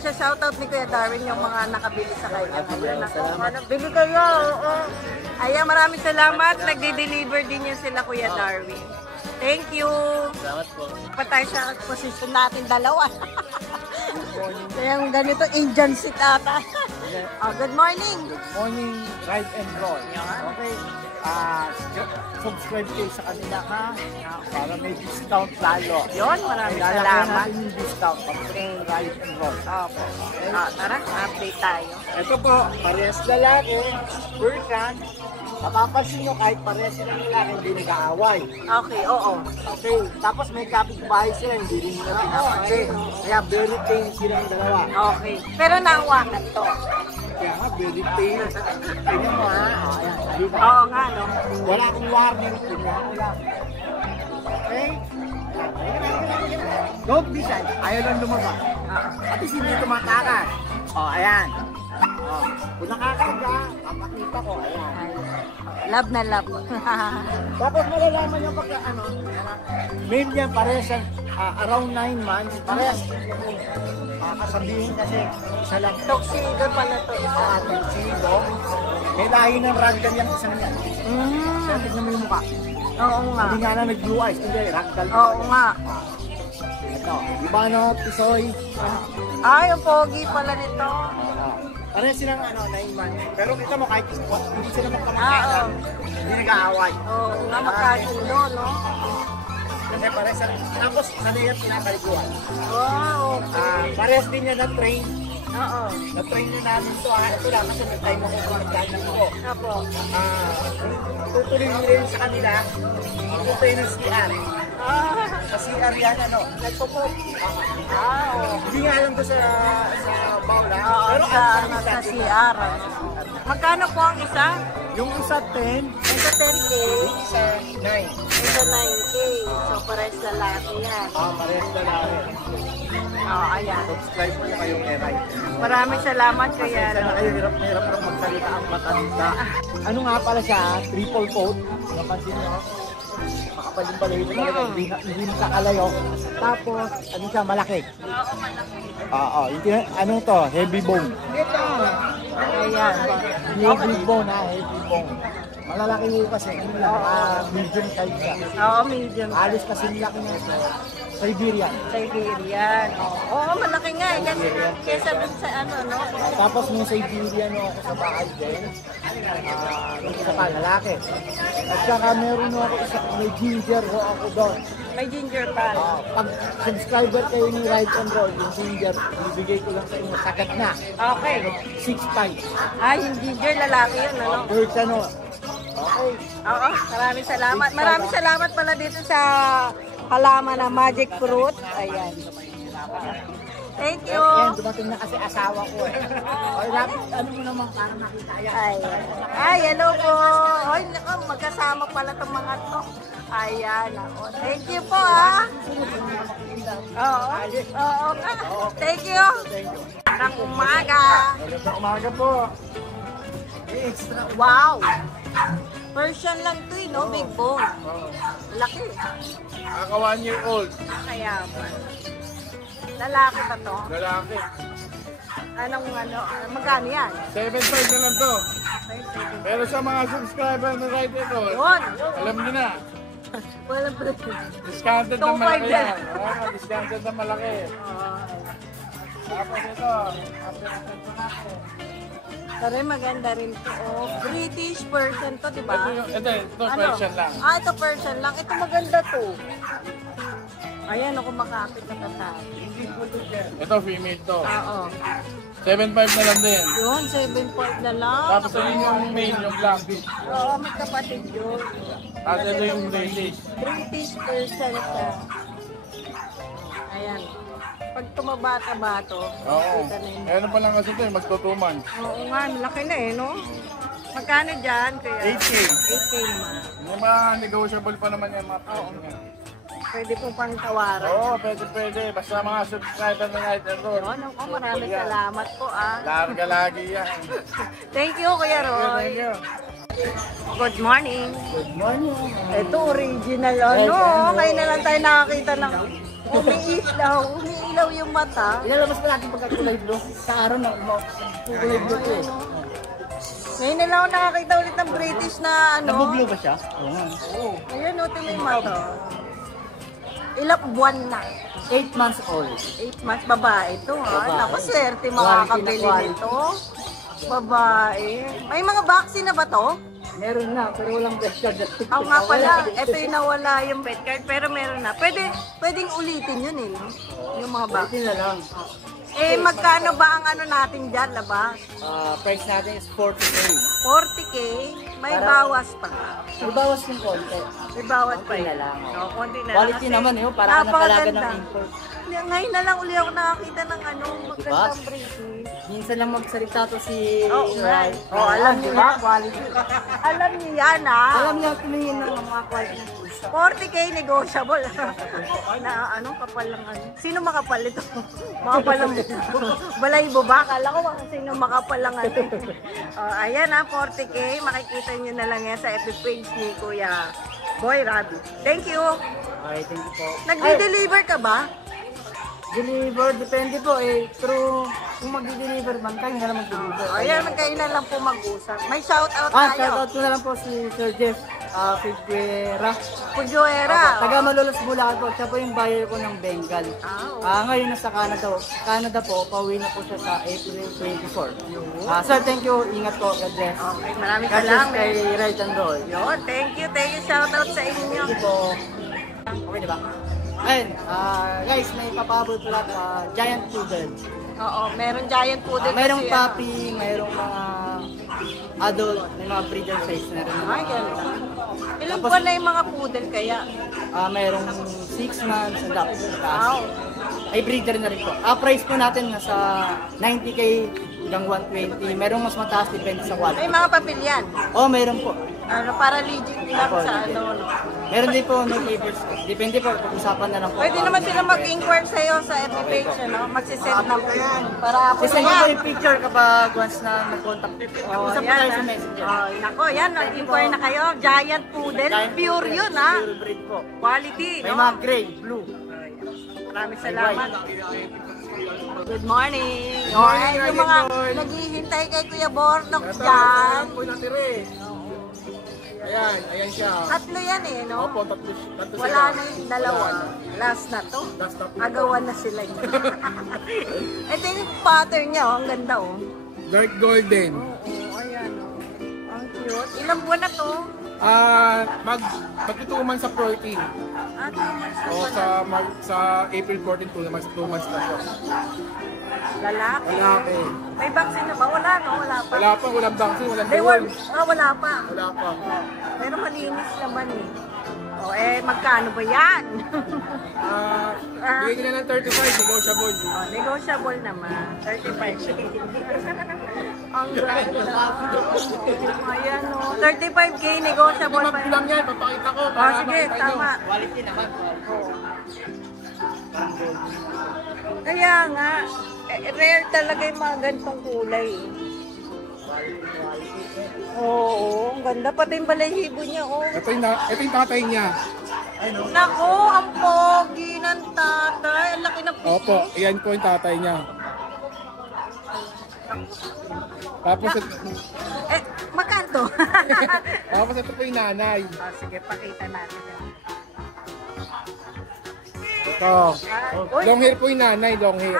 sa shoutout ni Kuya Darwin yung mga nakabili sa kanya. Salamat. Bili kayo. Oo. Ayan, maraming salamat. Nagde-deliver din yan sila Kuya Darwin. Thank you. Salamat po. Pa tayo sa position natin dalawa. Kaya yung ganito, Indian seat ata. Good morning. Good morning, Ride and Roll. Okay. Subscribe kayo sa kanila ha. Para may discount lalo. Yun, maraming Lalaki salamat. natin yung discount. Pag Ride and Roll. Okay. Tara, update tayo. Ito po, parehas lalaki. Persian. Mapapansin nyo kahit parehas silang lalaki, hindi nag-aaway. Okay, oo. Okay, tapos may kapitbahay sila, hindi rin nila pinapansin. Kaya very tame silang dalawa. Okay. Pero nahawakan to. Kaya nga, very tame. Tingnan mo ha. Ayan, sabi ba? Oo nga, no? Wala akong warning. Tingnan mo lang. Okay? Don't decide. Ayaw lang lumabas. At least hindi tumatakas. Ayan. Kung nakakarga, papakita ko. Ayan. Love na love. Tapos malalaman nyo pagka male yan, parehas yan, around 9 months, parehas. Kasabihin kasi, isa lang. Tuxedo pala to. Tuxedo. May lahi ng ragdoll yan, isang yan. Kaya tignan mo yung mukha. Oo nga. Hindi nga na nag-blue eyes, hindi, ragdoll. Oo nga. Ito, iba no, Tisoy. Ay, ang pogi pala nito. Parehas silang 9 months. Pero kita mo kahit hindi sila Oo. magkamakasan, hindi nag-aaway. Oo nga, magkasundo, no? Kasi parehas sila. Tapos, sanay yan pinakaliguan. Wow. Parehas din yan na-train. Oo. Na-train na namin ito. Ito lang kasi may time ako kung nagdaan ako. Apo. Tutuloy nyo rin sa kanila. Pupunta yun ng CR. Sa CR yan, nagpupop. Hindi nga alam ko sa Baula. Oo, sa CR. Magkano po ang isa? Yung isa 10, Ito 10K. isa 9. Ito 9K. So, pares lalaki yan. Parehas na lang. Oo, ayan. Subscribe mo na kayong Eray. Maraming salamat kuya. Sana kayo hirap na hirap lang magsalita ang matanda. Ano nga pala siya, triple coat. Napansin nyo? Makapal yung balay ito talaga, hindi nakakalayo. Tapos, ano siya, malaki. Oo, malaki. Oo, ano to, heavy bone. Ito. Ayan. Heavy bone ha, heavy bone. Malalaki yung kasi, ano lang, medium size siya. Oo, medium. Halos kasi laki na ito. Siberian. Siberian. Oo, malaki nga eh. Kasi kesa dun sa ano, no? Tapos may Siberian ako sa bahay din. Isa pa, lalaki. At saka meron ako isa, may ginger ho ako doon. May ginger pa. Pag subscriber kayo ni Ride and Roll, yung ginger, bibigay ko lang sa inyo, sagat na. Okay. 6.5. Ah, yung ginger lalaki yun, ano? Birds ano. Okay. Oo, maraming salamat. Maraming salamat pala dito sa halaman na magic fruit. Ayan. Thank you. Yan, dumating na kasi asawa ko eh. Okay, ano mo naman para makita yan. Ay, hello po. Ay, naku, magkasama pala itong mga to. Ayan, ako. Thank you po, ha. Oo. Oo ka. Thank you. Ang umaga. Magandang umaga po. Wow. Persian lang to, no? Big bone. Laki. Aka 1 year old. Kaya ba? Lalaki pa to? Lalaki. Anong magkano yan? 7.5 na lang to. Pero sa mga subscriber na Ride and Roll, Yun. alam niyo na, Walang presyo. discounted na 2.5 malaki na. yan. Oo, discounted na malaki. Tapos ito, Pero maganda rin to. Oh, British Persian to, di ba? ito Persian lang. Ah, ito Persian lang. Ito maganda to. Ayan, ako makapit na tasabi. Ito female to. Oo. 7.5 na lang din. Yun, 7.5 na lang. Tapos yun yung male, yung black. Oo, may kapatid yun. Tapos ito yung British. British Persian siya. Ayan. pag tumaba-taba to. Oo. Kita na yun. Ano pa lang kasi ito, magtutuman. Oo nga, laki na eh, no? Magkano dyan, kuya? 8K. 8K naman. May mga negotiable pa naman yan, mga taon yan. Pwede pong pangtawaran. Oo, pwede. Basta mga subscriber ng Idol Roll. Yun, ako, maraming salamat po ah. Larga lagi yan. Thank you, Kuya Roy. Thank you. Good morning. Good morning. Ito, original ano. Ngayon na lang tayo nakakita ng umiilaw. Umiilaw yung mata. Ilalabas pa natin pagkakulay blue. Sa araw na kulay blue ko eh. Ngayon na lang ako nakakita ulit ng British na ano. Nabublo ba siya? Oo. Ayan, ito may mata. Ilang buwan na. 8 months old. 8 months, babae ito ha. Babae. Naku, swerte Quality na makakabili quality. nito. Babae. May mga vaccine na ba to? Meron na, pero walang best card. Ako nga pala, ito yung nawala yung pet card, pero meron na. Pwedeng ulitin yun eh, no? Yung mga vaccine. na lang. Eh, magkano ba ang ano natin dyan, labas? Price natin is 40K. 40K, may bawas pa. Magbawas ng konti. May bawas pa Konti eh. na lang. No, konti na Quality lang. naman eh, para ka napalaga ng napakaganda. import. Ngayon na lang uli ako nakakita ng ano, magandang Diba? British. Minsan lang magsalita to si Oo, Rai. oh, alam niyo diba? yan. Quality. Alam niyo yan, ha? Alam niya tumingin ng mga quality foods. 40K negotiable. Na anong kapal lang ano? Sino makapal ito? Makapal lang. Balayibo ba? Kala ko kung sino makapal lang ano. Ayan ha, 40K. Makikita niyo na lang yan sa FB page ni Kuya Boy Rabi. Thank you. Okay, thank you po. Nagde-deliver ka ba? Deliver, depende po eh. Pero kung mag-deliver man, kayo na lang mag-deliver. Ayan, magkailan lang po mag-usap. May shoutout Shout tayo. out ko na lang po si Sir Jeff Figuera. Pujoera. Taga Malolos, Bulacan po. Siya po yung buyer ko ng Bengal. Ngayon nasa Canada po. Pauwi na po siya sa April 24. Sir, thank you. Ingat po. God bless. Okay, maraming God bless salamat. kay Ride and Roll. Yun, thank you. Shoutout sa inyo. Thank you po. Okay, diba? Ayun, guys, may papabot pala giant poodle. Oo, meron giant poodle. Mayroong kasi, puppy, mayroong mga adult, may mga breeder size na rin. Ay, ganda. Ilang buwan na yung mga poodle kaya? Mayroong 6 months and up. Wow. Ay, breeder na rin po. Price po natin nasa 90K hanggang 120. Merong mas mataas, depende sa May quality. mga papilyan. Meron po. Ano, para legit lang Opo, sa legit. ano. Meron din po, no papers. Depende po, pag-usapan na lang po. Pwede naman sila mag-inquire sa'yo sa FB page, ano? Magsisend na po yan. Para ako Kasi na po yan. yung picture kapag once na nag-contact. Usap po tayo sa messenger. Nako, yan. Nag-inquire na kayo. Giant poodle. Pure yun, ha? Pure breed po. Quality, May no? mga gray, blue. Maraming salamat. Good morning. morning, Yung mga Boy. naghihintay kay Kuya Bornok dyan. po natira eh. Ayan siya. Tatlo yan eh, no? Opo, tatlo Wala na yung dalawa. Last na to. Last na po. Agawan na sila yun. Ito yung pattern niya, oh. Ang ganda, oh. Dark golden. Oo, ayan, oh. Ang cute. Ilang buwan na to? Magtutuman sa 14. O sa April 14 to, mag 2 months na siya. Lalaki. Lalaki. May vaccine na ba? Wala, no? Wala pa. Wala pa, walang vaccine, walang They dual. wala pa. Wala pa. Pero malinis naman eh. Magkano ba yan? Bigyan nila ng 35, negotiable. Negotiable naman. 35. Ang ganda. Ayan o. 35K negotiable pa. Lang yan, papakita ko. Sige, tama. Quality naman. Kaya nga, rare talaga yung mga gantong kulay. Oo, ang ganda. Pati yung balahibo niya, oh. Ito yung tatay niya. Nako, ang pogi ng tatay. Ang laki ng puso. Opo, iyan po yung tatay niya. Tapos, Magkanto? tapos ito po yung nanay. Sige, pakita natin. Ito. Uy, Long hair po yung nanay, long hair.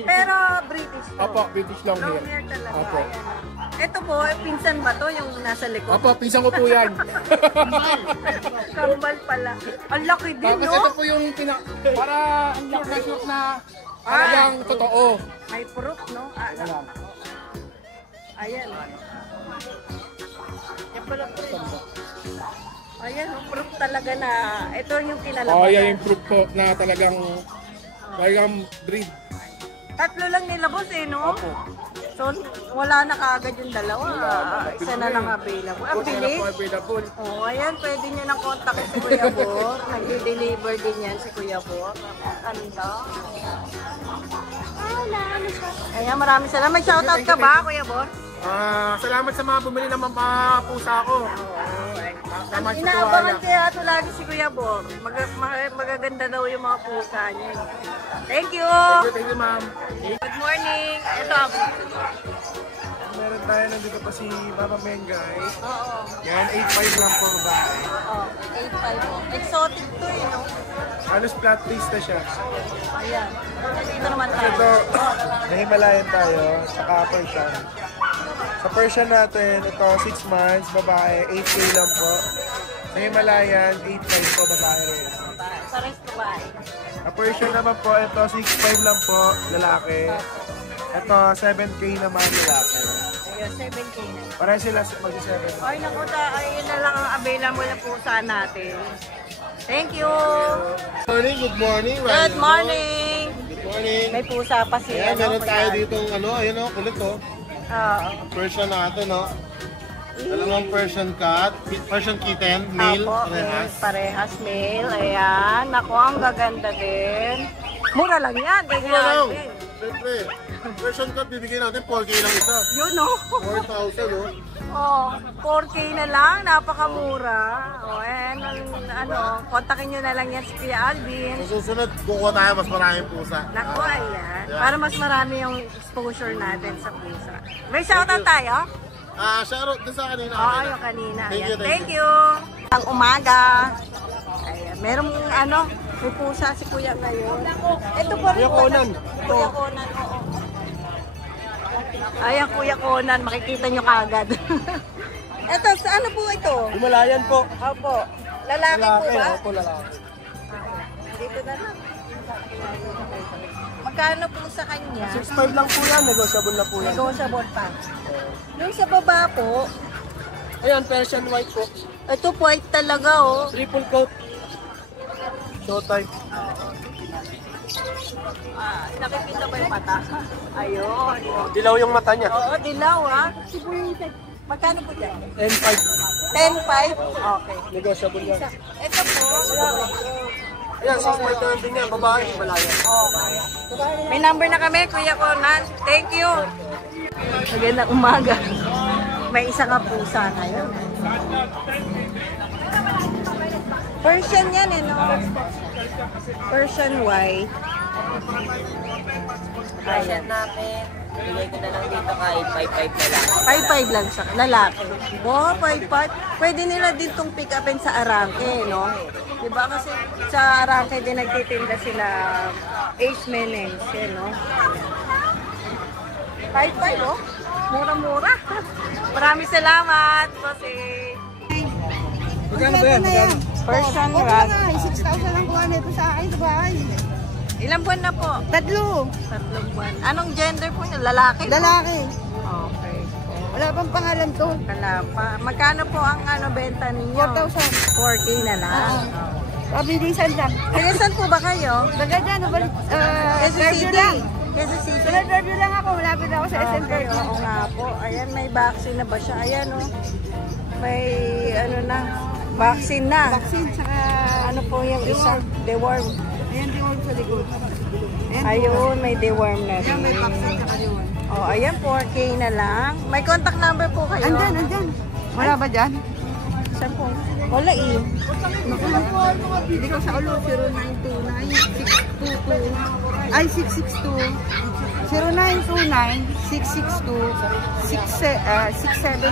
pero British to. Opo, British long hair. Long hair talaga. Opo. Ayan. Ito po, pinsan ba to yung nasa likod? Opo, pisang ko po yan. Kambal pala. Ang laki din, Tapos no? ito po yung para sure na talagang totoo. May proof, no? Ayan. Yan pala proof. Ayan, proof talaga na ito yung kinalabasan. Yan yung proof po na talagang Bayam breed. Tatlo lang nila boss eh, no? Opo. So, wala na kaagad yung dalawa. Isa na lang available. Ang Kung sila bilis. po available. Oh, ayan, pwede nyo nang contact si Kuya Bor. Nagde-deliver din yan si Kuya Bor. Ano daw? Ayan, maraming salamat. May shoutout ka ba, Kuya Bor? Salamat sa mga bumili ng mga pusa ko. Salamat sa Inaabangan tuwala. kaya ito lagi si Kuya Bor. Magaganda daw yung mga pusa niya. Thank you! Thank you, ma'am. Good morning! Ito, Meron tayo nandito pa si Mama Mengay. oo. Yan, 8.5 lang po ba? Oh, 8.5 po. Exotic to eh, no? Halos flat face na siya. Ayan. Dito naman tayo. Ito, na-Himalayan tayo, saka Persian. Sa Persian natin, ito 6 months, babae, 8K lang po. Sa Himalayan, 8.5 po, babae rin. Sa rest babae. Sa Persian naman po, ito 6.5 lang po, lalaki. Ito 7K naman, lalaki. Ayun, 7K na. Pareha sila mag-7. Ay, naku, ayun na lang ang available na pusa natin. Thank you! Good morning. Good morning! Good morning. May pusa pa si Ayan, meron tayo dito ayun o, kulit o. Oo. Persian natin o. Dalawang Persian cat, Persian kitten, male, Apo, parehas. parehas male. Ayan. Naku, ang gaganda din. Mura lang yan. Mura lang. Siyempre, Persian cat bibigyan natin 4K lang isa. Yun, no? 4,000 o. Oh, 4K na lang. Napakamura. Oh, and kontakin nyo na lang yan si Kuya Alvin. Sa susunod, kukuha tayo mas maraming pusa. Naku, ayan. Para mas marami yung exposure natin sa pusa. May shoutout tayo? Shoutout din sa kanina. Oo, yung kanina. Thank you, Ayan. Thank you. Ang umaga. Ayan. Merong may pusa si Kuya ngayon. Ito po rin. Kuya Conan. Kuya Conan, oo. Ayan, Kuya Conan. Makikita nyo kagad. Ito, sa ano po ito? Himalayan po. Opo. Lalaki po ba? Opo, lalaki. Dito na lang. Magkano po sa kanya? 6.5 lang po yan, negotiable na po yan. Negotiable pa. Yung sa baba po, Ayan, Persian white po. ito white talaga oh. Triple coat. Showtime. Nakikita ba yung mata? Ayun. Dilaw yung mata niya. Oo, dilaw ah. Magkano po dyan? 10.5. 10.5? Okay. Negotiable yan. Ito po. Ayan, 6.5 din yan, babae, Himalayan. Okay. May number na kami, Kuya Conan. Thank you. Magandang umaga. May isa ka pusa ngayon. Persian yan eh, no? Persian white. Persian namin. Bigay ko na lang dito kahit 5-5 na lang. 5.5 lang siya, lalaki. Oh, 5.5. Pwede nila din itong pick upin sa Arangke, no? Diba kasi sa Arangke din nagtitinda sila Ace Menense, no? 5.5, oh. Mura-mura. Maraming salamat, kasi Magkano ba yan? Magkano? Persian rat. 6,000 ang kuha nito sa akin sa bahay. Ilang buwan na po? 3. 3 buwan. Anong gender po niyo? Lalaki? Lalaki. Okay. Wala pang pangalan to. Wala pa. Magkano po ang benta ninyo? 4,000. 4K na lang. Pabilisan lang. Kaya saan po ba kayo? Daga dyan, Quezon interview City. lang. Quezon City. Interview lang ako, malapit ako sa SM Okay, oo nga po. Ayan, may vaccine na ba siya? Ayan, oh. May, vaccine na. Vaccine, saka Ano po yung isa? Deworm. ayan din mo sa likod. Ayun, may deworm na Ayan, may rin. vaccine, saka din mo. Oh, ayan, 4K na lang. May contact number po kayo? Andyan. Wala ba dyan? Saan po? Wala eh. Hindi ko sa ulo, 0929-622. Ay, 662.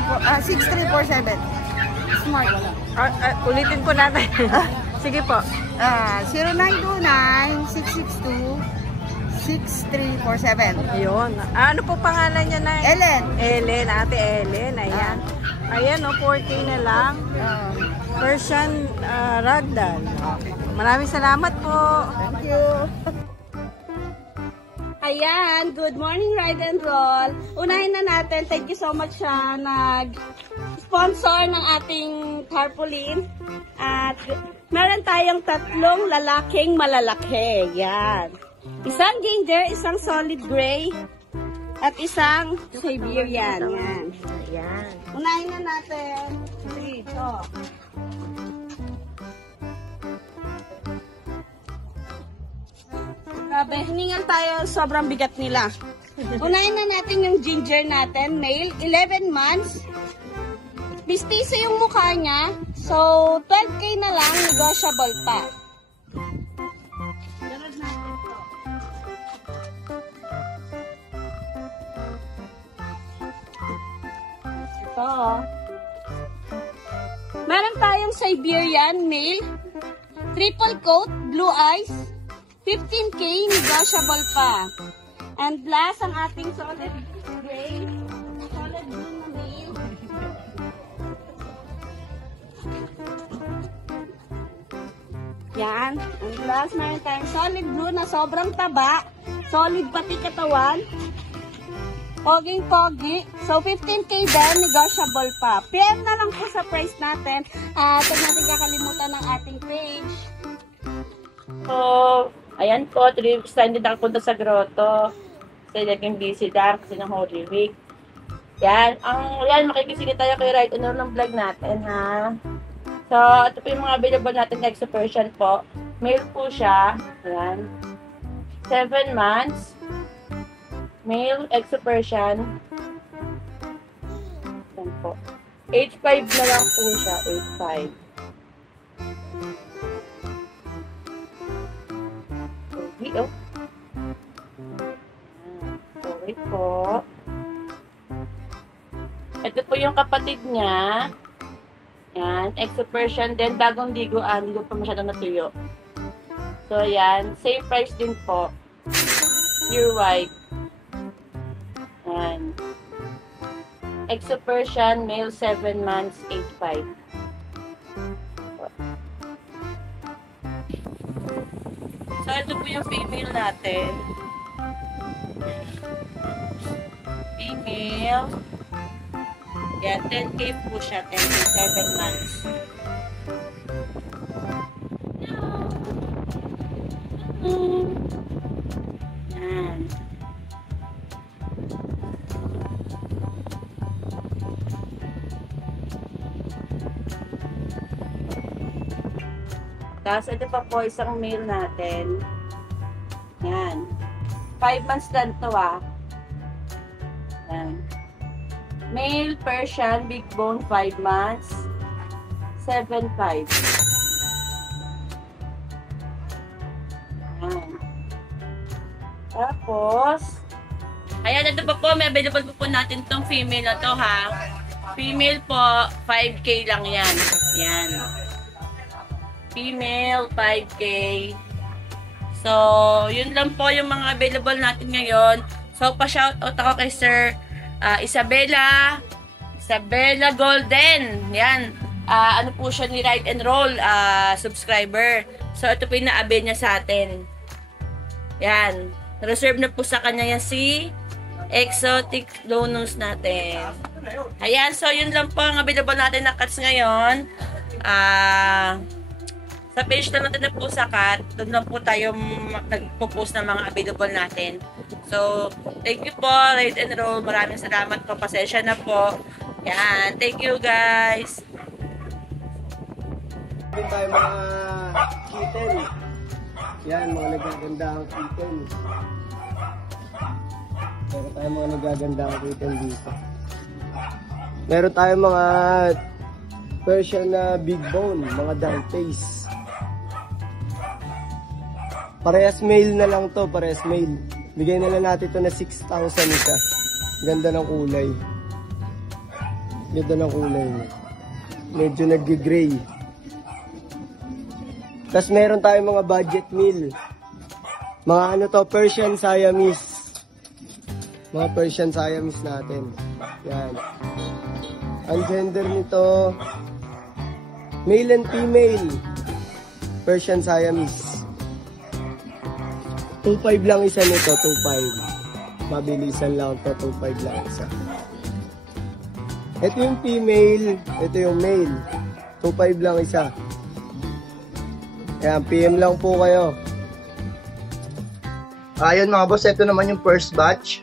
0929-662-6347. Smart. Ulitin po natin. Sige po. 0929-662-6347. Ayun. Ano po pangalan niya na? Ellen. Ellen, Ate Ellen. Ayan. Ayan, 4K na lang. Persian ragdoll. Maraming salamat po. Thank you. Ayan, good morning Ride and Roll. Unahin na natin, thank you so much sa nag-sponsor ng ating tarpaulin. At meron tayong 3 lalaking malalaki. Yan. Isang ginger, isang solid gray, at isang Siberian. Yan. Yan. Unahin na natin dito. Grabe, hiningal tayo, sobrang bigat nila. Unahin na natin yung ginger natin, male, 11 months. Bistiso yung mukha niya, so 12K na lang, negotiable pa. Ganun natin to. Ito. Meron tayong Siberian male, triple coat, blue eyes, 15K, negotiable pa. And last, ang ating solid gray, solid blue na male. Yan. And last, meron tayong solid blue na sobrang taba, solid pati katawan, poging-pogi. So, 15K din, negotiable pa. PM na lang po sa price natin. Huwag natin kakalimutan ng ating page. So, ayan po, 3 weeks tayo din nakapunta sa grotto. Kasi naging busy lang kasi ng Holy Week. Yan, makikisingit tayo kay Right Honor ng vlog natin, ha. So, ito po yung mga available natin na extra Persian po. Male po siya. Ayan. 7 months. Male, extra Persian. Ayan po. 8.5 na lang po siya. 8.5. Okay, oh. Sorry po. Ito po yung kapatid niya. Yan. Extra Persian din. Bagong liguan. Hindi pa masyadong natuyo. So, yan. Same price din po. Pure white. Yan. Extra Persian, male 7 months, 8.5. So, ito po yung female natin. Female. Yan, 10K po siya. 10K, 7 months. Yan. Tapos, ito pa po, isang male natin. Yan. 5 months lang to, ah. Yan. Male Persian, big bone, 5 months. 7.5. Yan. Tapos, ayan, ito pa po, may available po natin tong female na to, ha. Female po, 5K lang yan. Yan. Female, 5K. So, yun lang po yung mga available natin ngayon. So, pa-shoutout ako kay Sir Isabella Golden. Yan. Ano po siya ni Ride and Roll subscriber. So, ito po yung na-avail niya sa atin. Yan. Reserve na po sa kanya yan si Exotic Lonus natin. Ayan. So, yun lang po ang available natin na cats ngayon. Sa page lang natin na po sa cat, doon lang po tayo nagpo-post ng mga available natin. So, thank you po, Ride and Roll. Maraming salamat po. Pasensya na po. Yan. Thank you, guys. Meron tayo mga kitten. Yan, mga nagagandahang kitten. Meron tayo mga nagagandahang kitten dito. Meron tayo mga Persian na big bone, mga down face. Parehas male na lang to, parehas male. Bigay na lang natin ito na 6,000 isa. Ganda ng kulay. Ganda ng kulay. Medyo nag-gray. Tapos meron tayong mga budget meal. Mga ano to, Persian Siamese. Mga Persian Siamese natin. Yan. Ang gender nito, male and female. Persian Siamese. 2.5 lang isa nito, 2.5. Mabilisan lang ito, 2.5 lang isa. Ito yung female, ito yung male. 2.5 lang isa. Ayan, PM lang po kayo. Ayun mga boss, ito naman yung first batch.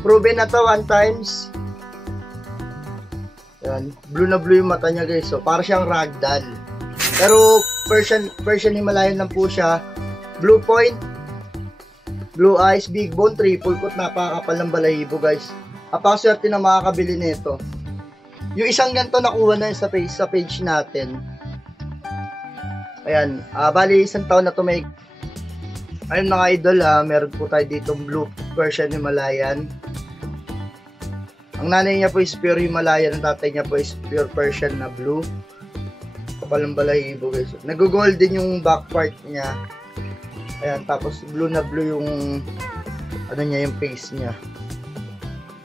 Proven na to 1 times. Yan, blue na blue yung mata niya guys. So, para siyang ragdoll. Pero Persian Himalayan lang po siya. Blue point, blue eyes, big bone, triple coat, napakakapal ng balahibo guys. Apakaswerte na makakabili nito. Yung isang ganito nakuha na sa page natin. Ayan, bali 1 taon na to may. Ayun mga idol, meron po tayo dito blue Persian Himalayan. Ang nanay niya po is pure Himalayan, ang tatay niya po is pure Persian na blue. Kapal ng balahibo guys. Nag-golden yung back part niya. Ayan, tapos blue na blue yung ano niya, yung face niya.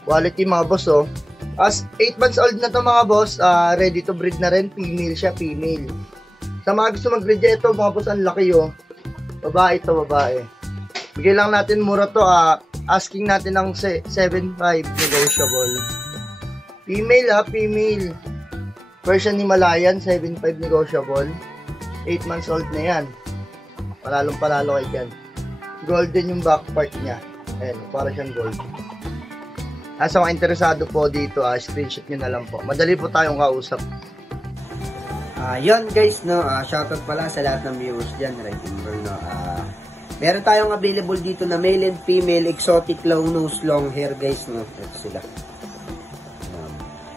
Quality mga boss oh. As 8 months old na to mga boss, ready to breed na rin. Female siya, female. Sa mga gusto mag-breed niya, ito mga boss, ang laki oh. Babae to, babae. Bigay lang natin mura to, asking natin ng 7.5 negotiable. Female female. Persian Himalayan, 7.5 negotiable. 8 months old na yan. Palalong palalo kay yan. Golden yung back part niya. Ayan, para siyang gold. Sa mga interesado po dito, screenshot nyo na lang po. Madali po tayong kausap. Yun guys, no, shoutout pala sa lahat ng viewers dyan, right? No, meron tayong available dito na male and female exotic long nose long hair guys, no. Ito sila.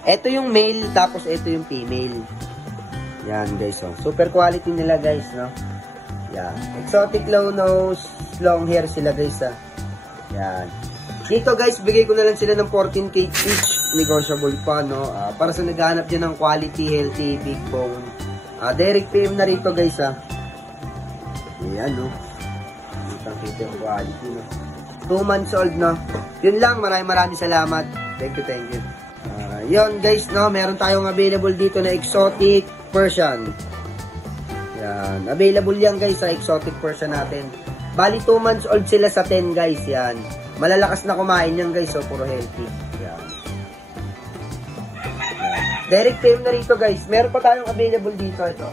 Ito yung male, tapos ito yung female. Yan guys, oh. Super quality nila guys, no. Yan. Exotic long nose long hair sila guys, Yan. Dito guys, bigay ko na lang sila ng 14K each. Negotiable pa, no. Para sa naghahanap dyan ng quality, healthy, big bone. Direct PM na rito guys, Ayan, no. Kita yung quality, no. 2 months old, no. Yun lang, maraming salamat. Thank you. Yun guys, no. Meron tayong available dito na exotic Persian. Yan. Available yan guys sa exotic Persian natin. Bali 2 months old sila sa 10 guys, yan. Malalakas na kumain yan guys, so puro healthy. Yan. Direct PM na rito guys. Meron pa tayong available dito, ito.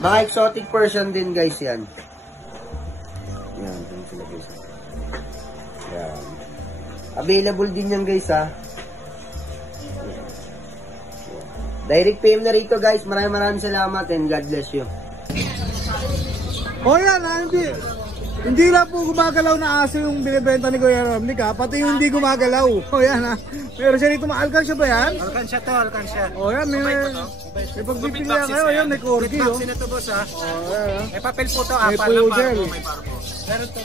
Mga exotic Persian din guys, yan. Yan, dun sila guys. Yan. Available din yan guys, Direct PM na rito guys. Maraming salamat and God bless you. O yan, hindi lang po gumagalaw na aso yung binibenta ni Kuya Romnick, pati yung hindi gumagalaw. O yan, Pero siya dito, alkansya ba yan? Alkansya to, alkansya. O yan, may pagpipilihan kayo. Yan, may corgi, o. Vaccine ito boss, O yan, May papel po to, may 4 lang poodle. may parbo. Meron to.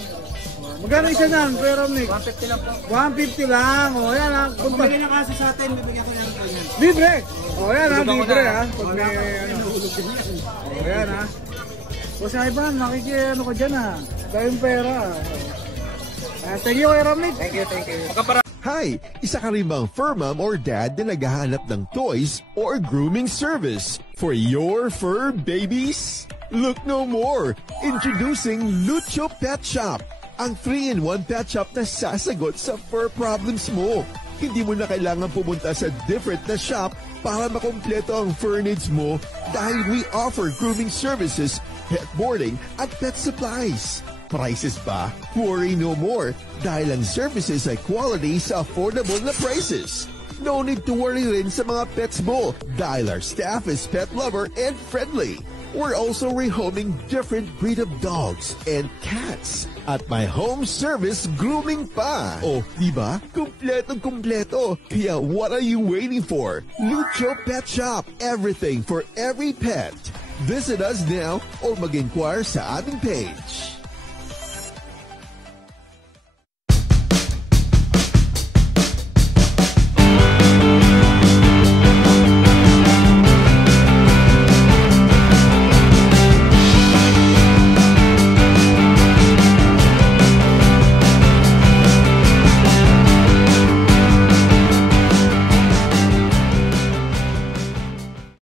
Magkano isa yan, Kuya Romnick? 150 lang po. 150 lang, o yan, Kung bumili ng aso sa atin, bibigyan ko yan. Libre! O yan, libre, Pag may, o yan, Boss Ivan, makikiano ko dyan, Tayong pera. Thank you, Kuya Romnick. Thank you. Hi! Isa ka rin bang fur mom or dad na naghahanap ng toys or grooming service for your fur babies? Look no more! Introducing Lucho Pet Shop, ang 3-in-1 pet shop na sasagot sa fur problems mo. Hindi mo na kailangan pumunta sa different na shop para makumpleto ang fur needs mo dahil we offer grooming services, pet boarding at pet supplies. Prices ba? Worry no more dahil ang services ay quality sa affordable na prices. No need to worry rin sa mga pets mo dahil our staff is pet lover and friendly. We're also rehoming different breed of dogs and cats at my home service grooming pa. Oh, diba? Kumpletong-kumpleto. Kaya what are you waiting for? Lucho Pet Shop. Everything for every pet. Visit us now or mag-inquire sa aming page.